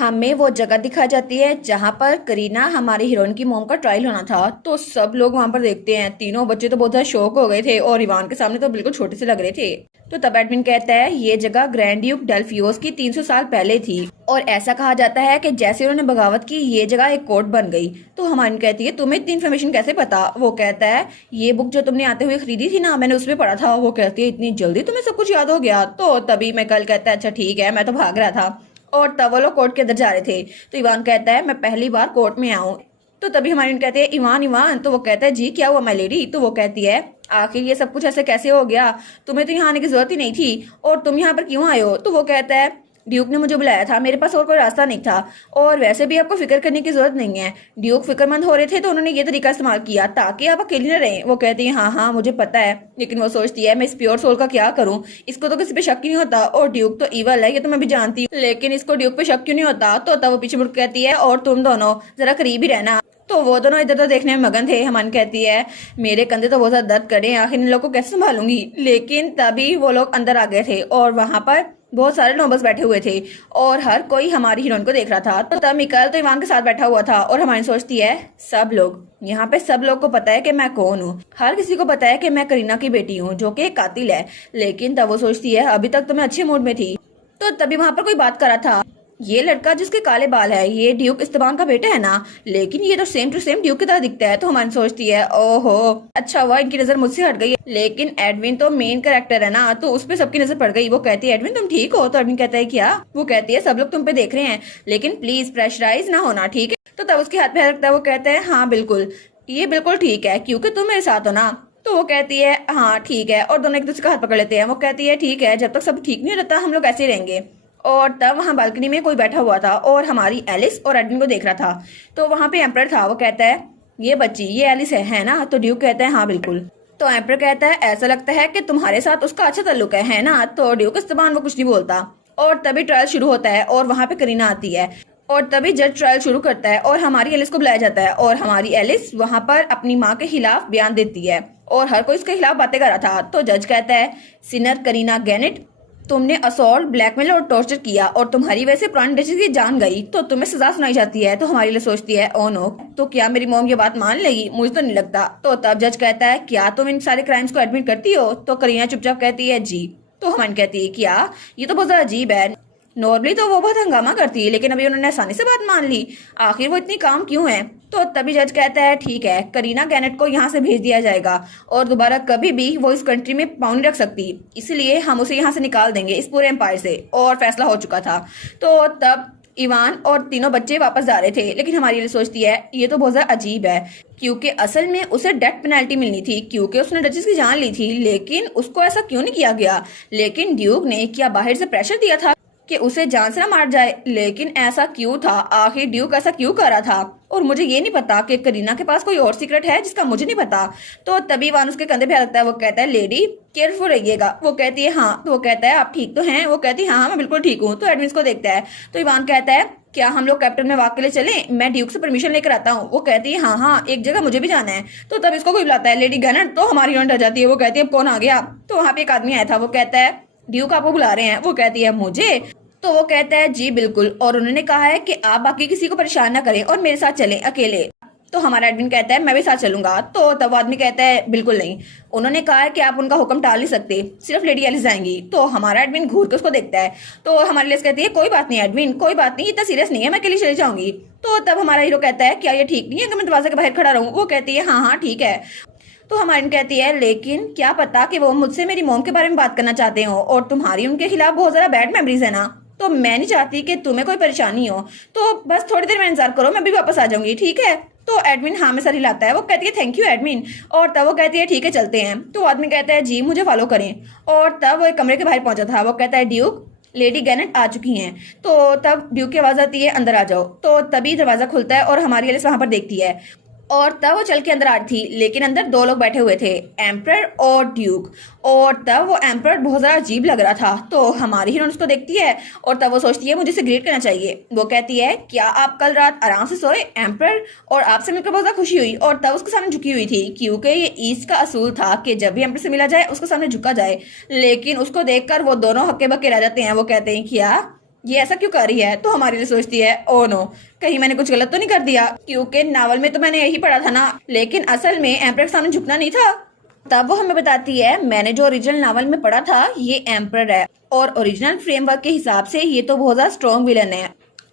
हमें वो जगह दिखाई जाती है जहां पर करीना हमारी हीरोइन की मोम का ट्रायल होना था। तो सब लोग वहां पर देखते हैं। तीनों बच्चे तो बहुत ज्यादा शौक हो गए थे और इवान के सामने तो बिल्कुल छोटे से लग रहे थे। तो तब एडमिन कहता है ये जगह ग्रैंड ड्यूक डेल्फियोस की 300 साल पहले थी और ऐसा कहा जाता है कि जैसे उन्होंने बगावत की ये जगह एक कोर्ट बन गई। तो हमारी कहती है तुम्हें इतनी इन्फॉर्मेशन कैसे पता? वो कहता है ये बुक जो तुमने आते हुए खरीदी थी ना, मैंने उसमें पढ़ा था। वो कहती है इतनी जल्दी तुम्हें सब कुछ याद हो गया? तो तभी मैं कल कहता है अच्छा ठीक है, मैं तो भाग रहा था। और तब वो लोग कोर्ट के अंदर जा रहे थे। तो इवान कहता है मैं पहली बार कोर्ट में आऊं। तो तभी हमारी कहते हैं इवान इवान। तो वो कहता है जी क्या हुआ माय लेडी? तो वो कहती है आखिर ये सब कुछ ऐसे कैसे हो गया? तुम्हें तो यहाँ आने की जरूरत ही नहीं थी और तुम यहाँ पर क्यों आए हो? तो वो कहता है ड्यूक ने मुझे बुलाया था, मेरे पास और कोई रास्ता नहीं था। और वैसे भी आपको फिक्र करने की जरूरत नहीं है। ड्यूक फिक्रमंद हो रहे थे तो उन्होंने ये तरीका इस्तेमाल किया ताकि आप अकेले न रहें। वो कहती है हाँ हाँ मुझे पता है, लेकिन वो सोचती है मैं इस प्योर सोल का क्या करूं, इसको तो किसी पे शक ही नहीं होता और ड्यूक तो ईवल है ये तो मैं भी जानती हूँ, लेकिन इसको ड्यूक पे शक क्यों नहीं होता? तो तब वो पीछे मुड़ कहती है और तुम दोनों जरा करीब ही रहना। तो वो दोनों इधर तो देखने में मगन थे। हमान कहती है मेरे कंधे तो बहुत ज्यादा दर्द करे, आखिर इन लोगों को कैसे संभालूंगी। लेकिन तभी वो लोग अंदर आ गए थे और वहां पर बहुत सारे नोबल्स बैठे हुए थे और हर कोई हमारी हीरोइन को देख रहा था। तो तब मिकाल तो इवान के साथ बैठा हुआ था और हमारी सोचती है सब लोग यहाँ पे, सब लोग को पता है कि मैं कौन हूँ, हर किसी को पता है कि मैं करीना की बेटी हूँ जो कि एक कातिल है। लेकिन तब वो सोचती है अभी तक तो मैं अच्छे मूड में थी। तो तभी वहां पर कोई बात कर रहा था, ये लड़का जिसके काले बाल है ये ड्यूक इस्तेबान का बेटा है ना, लेकिन ये तो सेम टू सेम ड्यूक की तरह दिखता है। तो हमारी सोचती है ओहो अच्छा हुआ इनकी नजर मुझसे हट गई। लेकिन एडविन तो मेन कैरेक्टर है ना, तो उस पे सबकी नजर पड़ गई। वो कहती है एडविन तुम ठीक हो? तो एडविन कहता है क्या? वो कहती है सब लोग तुम पे देख रहे हैं लेकिन प्लीज प्रेशराइज ना होना, ठीक है? तो तब उसके हाथ पे रखता है। वो कहता है हाँ बिल्कुल, ये बिल्कुल ठीक है क्योंकि तुम मेरे साथ हो ना। तो वो कहती है हाँ ठीक है और दोनों एक दूसरे का हाथ पकड़ लेते हैं। वो कहती है ठीक है जब तक सब ठीक नहीं रहता हम लोग ऐसे ही रहेंगे। और तब वहां बालकनी में कोई बैठा हुआ था और हमारी एलिस और एडविन को देख रहा था। तो वहां पे एम्पर था। वो कहता है ये बच्ची ये एलिस है ना? तो ड्यूक कहता है हाँ बिल्कुल। तो एम्पर कहता है ऐसा लगता है कि तुम्हारे साथ उसका अच्छा ताल्लुक है ना? तो ड्यूक इस जबान वो कुछ नहीं बोलता। और तभी ट्रायल शुरू होता है और वहां पे करीना आती है और तभी जज ट्रायल शुरू करता है और हमारी एलिस को बुलाया जाता है और हमारी एलिस वहां पर अपनी माँ के खिलाफ बयान देती है और हर कोई उसके खिलाफ बातें कर रहा था। तो जज कहता है सिनर करीना गैनेट, तुमने असॉल्ट ब्लैकमेल और टॉर्चर किया और तुम्हारी वजह से पुरानी डचेस की जान गई तो तुम्हें सजा सुनाई जाती है। तो हमारी लिए सोचती है ओ नो, तो क्या मेरी मॉम ये बात मान लेगी? मुझे तो नहीं लगता। तो तब जज कहता है क्या तुम इन सारे क्राइम्स को एडमिट करती हो? तो करीना चुपचाप कहती है जी। तो हमान कहती है क्या? ये तो बहुत ज्यादा अजीब है, नॉर्मली तो वो बहुत हंगामा करती है लेकिन अभी उन्होंने आसानी से बात मान ली, आखिर वो इतनी काम क्यों है? तो तभी जज कहता है ठीक है करीना गैनेट को यहाँ से भेज दिया जाएगा और दोबारा कभी भी वो इस कंट्री में पाँव नहीं रख सकती, इसलिए हम उसे यहाँ से निकाल देंगे इस पूरे एम्पायर से। और फैसला हो चुका था। तो तब इवान और तीनों बच्चे वापस जा रहे थे लेकिन हमारी लिए सोचती है ये तो बहुत ज्यादा अजीब है क्योंकि असल में उसे डेथ पेनल्टी मिलनी थी क्योंकि उसने डचेस की जान ली थी, लेकिन उसको ऐसा क्यों नहीं किया गया? लेकिन ड्यूक ने क्या बाहर से प्रेशर दिया था कि उसे जान से ना मार जाए? लेकिन ऐसा क्यों था? आखिर ड्यूक ऐसा क्यों कर रहा था? और मुझे ये नहीं पता कि करीना के पास कोई और सीक्रेट है जिसका मुझे नहीं पता। तो तभी वान उसके कंधे पे हाथ रखता है। वो कहता है लेडी केयरफुल रहिएगा। वो कहती है हाँ। तो वो कहता है आप ठीक तो हैं? वो कहती है हाँ मैं बिल्कुल ठीक हूँ। तो एडमिन को देखता है तो इवान कहता है क्या हम लोग कैप्टन में वाक के लिए चले? मैं ड्यूक से परमिशन लेकर आता हूँ। वो कहती है हाँ हाँ एक जगह मुझे भी जाना है। तो तब इसको कोई बुलाता है लेडी गैनेट। तो हमारी यूनिट आ जाती है। वो कहती है अब कौन आ गया? तो वहां पे एक आदमी आया था। वो कहता है ड्यूक आपको बुला रहे हैं। वो कहती है मुझे? तो वो कहता है जी बिल्कुल, और उन्होंने कहा है कि आप बाकी किसी को परेशान ना करें और मेरे साथ चलें अकेले। तो हमारा एडमिन कहता है मैं भी साथ चलूंगा। तो तब आदमी कहता है बिल्कुल नहीं, उन्होंने कहा है कि आप उनका हुक्म टाल नहीं सकते, सिर्फ लेडी एलिस जाएंगी। तो हमारा एडमिन घूर के उसको देखता है। तो हमारी एलिस कहती है कोई बात नहीं एडमिन, कोई बात नहीं, इतना सीरियस नहीं है, मैं अकेले चली जाऊंगी। तो तब हमारा हीरो कहता है क्या ये ठीक नहीं है कि मैं दरवाजे के बाहर खड़ा रहूं? वो कहती है हाँ हाँ ठीक है। तो हमारी कहती है लेकिन क्या पता कि वो मुझसे मेरी मॉम के बारे में बात करना चाहते हो और तुम्हारी उनके खिलाफ बहुत ज्यादा बैड मेमोरीज है ना, तो मैं नहीं चाहती कि तुम्हें कोई परेशानी हो। तो बस थोड़ी देर में इंतजार करो, मैं भी वापस आ जाऊंगी, ठीक है? तो एडमिन हाँ में सर हिलाता है। वो कहती है थैंक यू एडमिन। और तब वो कहती है ठीक है चलते हैं। तो आदमी कहता है जी मुझे फॉलो करें। और तब वो एक कमरे के बाहर पहुंचा था। वो कहता है ड्यूक लेडी गैनेट आ चुकी हैं। तो तब ड्यूक की आवाज आती है अंदर आ जाओ। तो तभी दरवाजा खुलता है और हमारी एलिस वहां पर देखती है और तब वो चल के अंदर आ रही थी लेकिन अंदर दो लोग बैठे हुए थे, एम्पर और ड्यूक। और तब वो एम्पर बहुत ज्यादा अजीब लग रहा था। तो हमारी हीरोइन उसको देखती है और तब वो सोचती है मुझे इसे ग्रीट करना चाहिए। वो कहती है क्या आप कल रात आराम से सोए एम्पर? और आपसे मिलकर बहुत ज्यादा खुशी हुई। और तब उसके सामने झुकी हुई थी क्योंकि ये ईस्ट का असूल था कि जब भी एम्पर से मिला जाए उसके सामने झुका जाए। लेकिन उसको देखकर वो दोनों हक्के बक्के रह जाते हैं। वो कहते हैं क्या ये ऐसा क्यों कर रही है? तो हमारे लिए सोचती है ओ नो, कहीं मैंने कुछ गलत तो नहीं कर दिया, क्योंकि नावल में तो मैंने यही पढ़ा था ना, लेकिन असल में एम्परर के सामने झुकना नहीं था। तब वो हमें बताती है मैंने जो ओरिजिनल नावल में पढ़ा था ये एम्परर है, और ओरिजिनल फ्रेमवर्क के हिसाब से ये तो बहुत ज्यादा स्ट्रॉन्ग विलन है,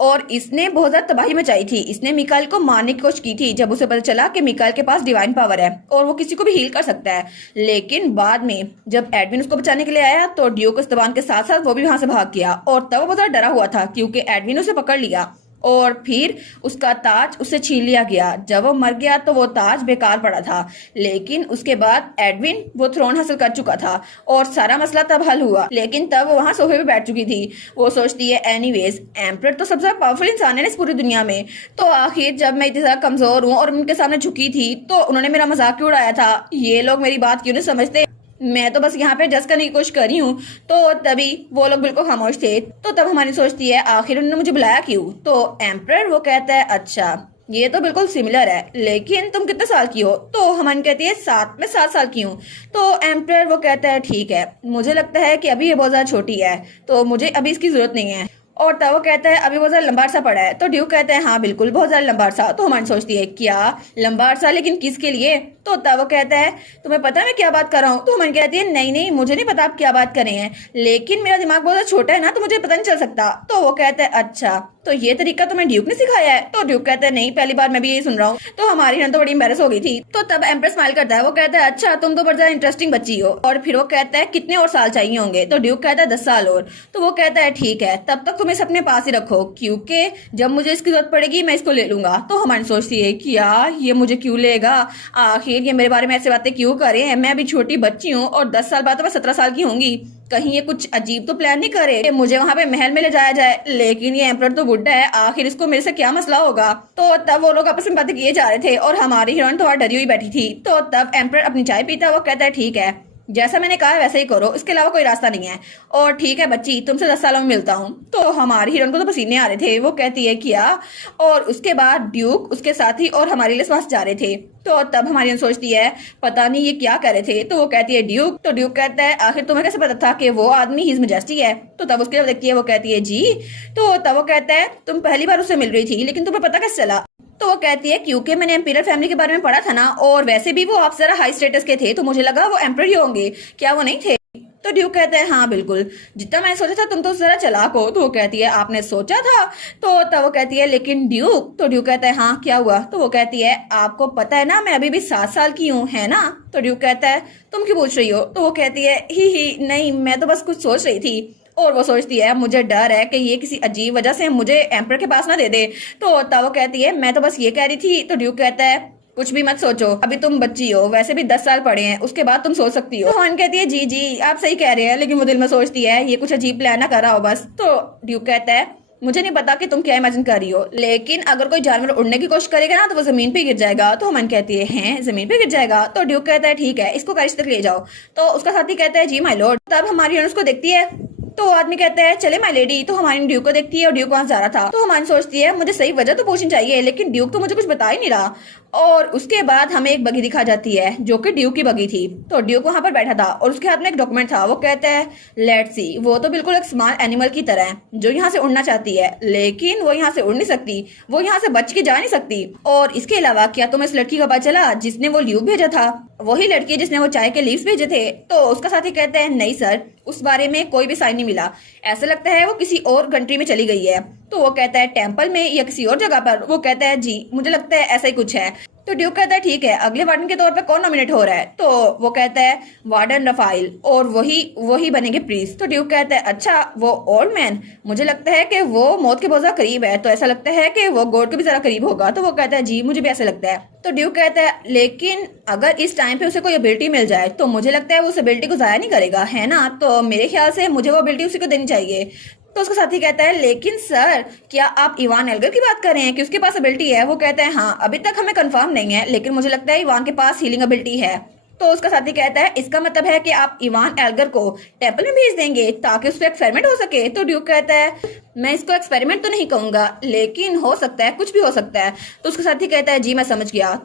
और इसने बहुत ज्यादा तबाही मचाई थी। इसने मिकाइल को मारने की कोशिश की थी जब उसे पता चला कि मिकाइल के पास डिवाइन पावर है और वो किसी को भी हील कर सकता है। लेकिन बाद में जब एडविन उसको बचाने के लिए आया तो ड्यूक इस्तबान के साथ साथ वो भी वहां से भाग गया, और तब वो बहुत ज्यादा डरा हुआ था क्योंकि एडविन उसे पकड़ लिया और फिर उसका ताज उससे छीन लिया गया। जब वो मर गया तो वो ताज बेकार पड़ा था, लेकिन उसके बाद एडविन वो थ्रोन हासिल कर चुका था और सारा मसला तब हल हुआ। लेकिन तब वो वहां सोफे पे बैठ चुकी थी। वो सोचती है एनीवेज एम्परर तो सबसे पावरफुल इंसान है ना इस पूरी दुनिया में, तो आखिर जब मैं इतनी ज्यादा कमजोर हूँ और उनके सामने झुकी थी तो उन्होंने मेरा मजाक क्यों उड़ाया था? ये लोग मेरी बात क्यों नहीं समझते? मैं तो बस यहाँ पे जज करने की कोशिश कर रही हूँ। तो तभी वो लोग बिल्कुल खामोश थे। तो तब हमारी सोचती है आखिर उन्होंने मुझे बुलाया क्यों? तो एम्परर वो कहता है अच्छा ये तो बिल्कुल सिमिलर है, लेकिन तुम कितने साल की हो? तो हमारी कहती है मैं 7 साल की हूँ। तो एम्परर वो कहता है ठीक है, मुझे लगता है कि अभी ये बहुत ज्यादा छोटी है तो मुझे अभी इसकी जरूरत नहीं है। और तब वो कहता है अभी बहुत ज्यादा लंबा अरसा पड़ा है। तो ड्यूक कहता है हाँ बिल्कुल बहुत ज्यादा लंबा अरसा। तो हमारी सोचती है क्या लंबा अरसा, लेकिन किसके लिए? तो तब वो कहता है तुम्हें पता है मैं क्या बात कर रहा हूँ? तो हमारी कहती है नहीं नहीं मुझे नहीं पता आप क्या बात कर रहे हैं, लेकिन मेरा दिमाग बहुत ज्यादा छोटा है ना तो मुझे पता नहीं चल सकता। तो वो कहता है अच्छा तो ये तरीका तुम्हें ड्यूक ने सिखाया है? तो ड्यूक कहता है नहीं पहली बार मैं भी यही सुन रहा हूँ। तो हमारी तो बड़ी एम्बेरस हो गई थी। तो तब एम्प्रेस स्माइल करता है, वो कहता है अच्छा तुम तो बड़ा ज्यादा इंटरेस्टिंग बच्ची हो। और फिर वो कहता है कितने और साल चाहिए होंगे? तो ड्यूक कहता है 10 साल और। तो वो कहता है ठीक है तब तक तुम इसे अपने पास ही रखो क्योंकि जब मुझे इसकी जरूरत पड़ेगी मैं इसको ले लूंगा। तो हमारी सोचती है कि यार ये मुझे क्यों लेगा, आखिर ये मेरे बारे में ऐसे बातें क्यों कर रहे हैं? मैं अभी छोटी बच्ची हूँ और 10 साल बाद तो मैं 17 साल की होंगी, कहीं ये कुछ अजीब तो प्लान नहीं करे कि मुझे वहां पे महल में ले जाया जाए। लेकिन ये एम्परर तो बुढ़ा है, आखिर इसको मेरे से क्या मसला होगा? तो तब वो लोग आपस में बातें किए जा रहे थे और हमारी हीरोइन तो डरी हुई बैठी थी। तो तब एम्परर अपनी चाय पीता, वो कहता है ठीक है जैसा मैंने कहा वैसे ही करो, इसके अलावा कोई रास्ता नहीं है, और ठीक है बच्ची तुमसे 10 सालों में मिलता हूँ। तो हमारी हीरोइन को तो पसीने आ रहे थे। वो कहती है किया, और उसके बाद ड्यूक उसके साथी और हमारे लिए वहां जा रहे थे। तो तब हमारी सोचती है पता नहीं ये क्या कर रहे थे। तो वो कहती है ड्यूक। तो ड्यूक कहता है आखिर तुम्हें कैसे पता था कि वो आदमी हिज मैजेस्टी है? तो तब उसकी तरफ देखती है, वो कहती है जी। तो तब वो कहता है तुम पहली बार उससे मिल रही थी लेकिन तुम्हें पता कैसे चला? तो वो कहती है क्योंकि मैंने एम्पीरियल फैमिली के बारे में पढ़ा था ना, और वैसे भी वो आप जरा हाई स्टेटस के थे तो मुझे लगा वो एम्परर ही होंगे, क्या वो नहीं थे? तो ड्यूक कहता है हाँ बिल्कुल, जितना मैंने सोचा था तुम तो जरा चालाक हो। तो वो कहती है आपने सोचा था? तो तब वो कहती है लेकिन ड्यूक। तो ड्यूक कहता है हाँ क्या हुआ? तो वो कहती है आपको पता है ना मैं अभी भी 7 साल की हूँ है ना? तो ड्यूक कहता है तुम क्यों पूछ रही हो? तो वो कहती है ही नहीं मैं तो बस कुछ सोच रही थी। और वो सोचती है मुझे डर है कि ये किसी अजीब वजह से मुझे एम्परर के पास ना दे दे। तो तब वो कहती है मैं तो बस ये कह रही थी। तो ड्यूक कहता है कुछ भी मत सोचो, अभी तुम बच्ची हो, वैसे भी 10 साल पड़े हैं, उसके बाद तुम सोच सकती हो। तो हान कहती है जी जी आप सही कह रहे हैं, लेकिन वो दिल में सोचती है ये कुछ अजीब प्लान ना कर रहा हो बस। तो ड्यूक कहता है मुझे नहीं पता कि तुम क्या इमेजिन कर रही हो, लेकिन अगर कोई जानवर उड़ने की कोशिश करेगा ना तो वो जमीन पे गिर जाएगा। तो हमन कहती है हैं जमीन पे गिर जाएगा? तो ड्यूक कहता है ठीक है इसको गाड़ी तक ले जाओ। तो उसका साथी कहता है जी माय लॉर्ड। तब हमारी उसको देखती है तो आदमी कहता है चले माय लेडी। तो हमारी ड्यूक को देखती है और ड्यूक वहां जा रहा था। तो हमारी सोचती है मुझे सही वजह तो पूछनी चाहिए, लेकिन ड्यूक तो मुझे कुछ बता ही नहीं रहा। और उसके बाद हमें एक बगी दिखा जाती है जो कि ड्यूक की बगी थी। तो ड्यूक वहां पर बैठा था और उसके हाथ में एक डॉक्यूमेंट था। वो कहता है लेट्स सी, वो तो बिल्कुल एक स्मॉल एनिमल की तरह है जो यहाँ से उड़ना चाहती है, लेकिन वो यहाँ से उड़ नहीं सकती, वो यहाँ से बच के जा नहीं सकती। और इसके अलावा क्या तुम्हें इस लड़की का पता चला जिसने वो लीव भेजा था? वही लड़की जिसने वो चाय के लीव्स भेजे थे। तो उसका साथी कहता है नहीं सर उस बारे में कोई भी साइन नहीं मिला, ऐसा लगता है वो किसी और कंट्री में चली गई है। तो वो कहता है टेम्पल में या किसी और जगह पर? वो कहता है जी मुझे लगता है ऐसा ही कुछ है। तो ड्यूक कहता है ठीक है अगले वार्डन के तौर पे कौन नॉमिनेट हो रहा है? तो वो कहता है वार्डन रफाइल, और वही बनेंगे प्रीस्ट। तो ड्यूक कहता है अच्छा वो ओल्ड मैन, मुझे लगता है कि वो मौत के बहुत ज्यादा करीब है, तो ऐसा लगता है कि वो गॉड के भी जरा करीब होगा। तो वो कहता है जी मुझे भी ऐसा लगता है। तो ड्यूक कहता है लेकिन अगर इस टाइम पे उसे कोई एबिलिटी मिल जाए तो मुझे लगता है वो उस एबिलिटी को जाया नहीं करेगा है ना? तो मेरे ख्याल से मुझे वो एबिलिटी उसी को देनी चाहिए। तो उसका साथी कहता है लेकिन सर क्या आप इवान एल्गर की बात कर रहे हैं कि उसके पास एबिलिटी है? वो कहता है हाँ अभी तक हमें कंफर्म नहीं है, लेकिन मुझे लगता है इवान के पास हीलिंग एबिलिटी है। तो उसका साथी कहता है इसका मतलब है कि आप इवान एल्गर को टेम्पल में भेज देंगे ताकि उस पर एक्सपेरिमेंट हो सके? तो ड्यूक कहता है मैं इसको एक्सपेरिमेंट तो नहीं कहूंगा, लेकिन हो सकता है कुछ भी हो सकता है। तो उसका साथी कहता है जी मैं समझ गया।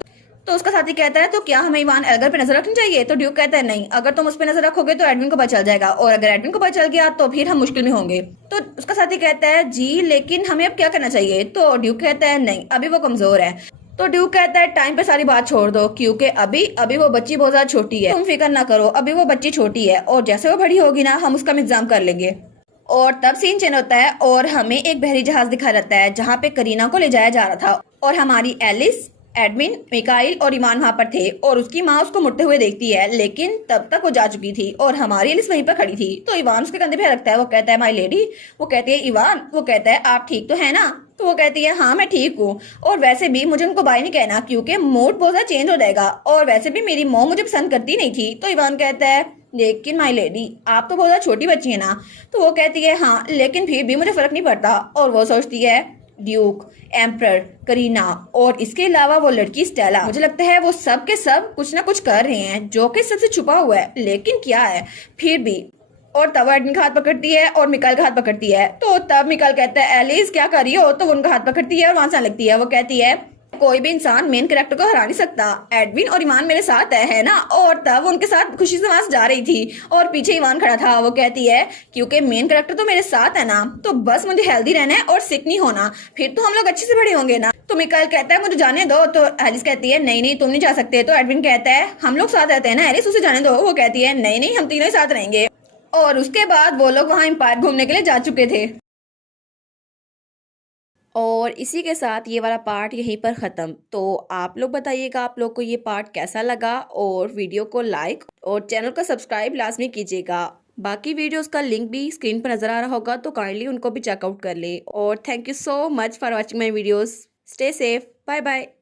तो उसका साथी कहता है तो क्या हमें इवान एल्गर पे नजर रखनी चाहिए? तो ड्यूक कहता है नहीं, अगर तुम उस पर नजर रखोगे तो एडविन को पता चल जाएगा, और अगर एडविन को पता चल गया तो फिर हम मुश्किल में होंगे। तो उसका साथी कहता है जी लेकिन हमें अब क्या करना चाहिए? तो ड्यूक कहता है नहीं, अभी वो कमजोर है। तो ड्यूक कहता है टाइम पे सारी बात छोड़ दो, क्योंकि अभी अभी वो बच्ची बहुत ज्यादा छोटी है, तुम फिक्र ना करो, अभी वो बच्ची छोटी है और जैसे वो बड़ी होगी ना हम उसका इंतजाम कर लेंगे। और तब सीन चेंज होता है और हमें एक बहरी जहाज दिखा रहता है जहाँ पे करीना को ले जाया जा रहा था, और हमारी एलिस, एडमिन, मिकाइल और ईमान वहां पर थे, और उसकी माँ उसको मुड़ते हुए देखती है, लेकिन तब तक वो जा चुकी थी और हमारी एलिस वहीं पर खड़ी थी। तो ईवान उसके कंधे पे रखता है, वो कहता है माई लेडी, वो कहती है ईवान, वो कहता है आप ठीक तो है ना? तो वो कहती है हाँ मैं ठीक हूँ, और वैसे भी मुझे उनको बाय नहीं कहना क्योंकि मूड बहुत ज्यादा चेंज हो जाएगा, और वैसे भी मेरी मॉम मुझे पसंद करती नहीं थी। तो ईवान कहता है लेकिन माई लेडी आप तो बहुत ज्यादा छोटी बच्ची है ना? तो वो कहती है हाँ लेकिन फिर भी मुझे फर्क नहीं पड़ता, और वो सोचती है ड्यूक, एम्प्रर, करीना और इसके अलावा वो लड़की स्टेला, मुझे लगता है वो सब के सब कुछ ना कुछ कर रहे हैं जो कि सबसे छुपा हुआ है, लेकिन क्या है फिर भी। और तब एडमिन का हाथ पकड़ती है और मिकाइल का हाथ पकड़ती है। तो तब मिकाइल कहता है एलिस क्या कर रही हो? तो वो उनका हाथ पकड़ती है और वहां से लगती है। वो कहती है कोई भी इंसान मेन कैरेक्टर को हरा नहीं सकता, एडविन और ईमान मेरे साथ है ना? और तब वो उनके साथ खुशी से वहां से जा रही थी और पीछे ईमान खड़ा था। वो कहती है क्योंकि मेन कैरेक्टर तो मेरे साथ है ना, तो बस मुझे हेल्दी रहना है और सिक नहीं होना, फिर तो हम लोग अच्छे से बड़े होंगे ना। तो मिकाइल कहता है मुझे जाने दो। तो एलिस कहती है नहीं नहीं तुम नहीं जा सकते। तो एडविन कहता है हम लोग साथ रहते हैं ना एलिस, उसे जाने दो। वो कहती है नहीं नहीं हम तीनों ही साथ रहेंगे। और उसके बाद वो लोग वहां एम्पायर घूमने के लिए जा चुके थे। और इसी के साथ ये वाला पार्ट यहीं पर ख़त्म। तो आप लोग बताइएगा आप लोग को ये पार्ट कैसा लगा, और वीडियो को लाइक और चैनल को सब्सक्राइब लाजमी कीजिएगा। बाकी वीडियोस का लिंक भी स्क्रीन पर नज़र आ रहा होगा, तो काइंडली उनको भी चेकआउट कर ले। और thank you so much for watching my videos. Stay safe, bye bye.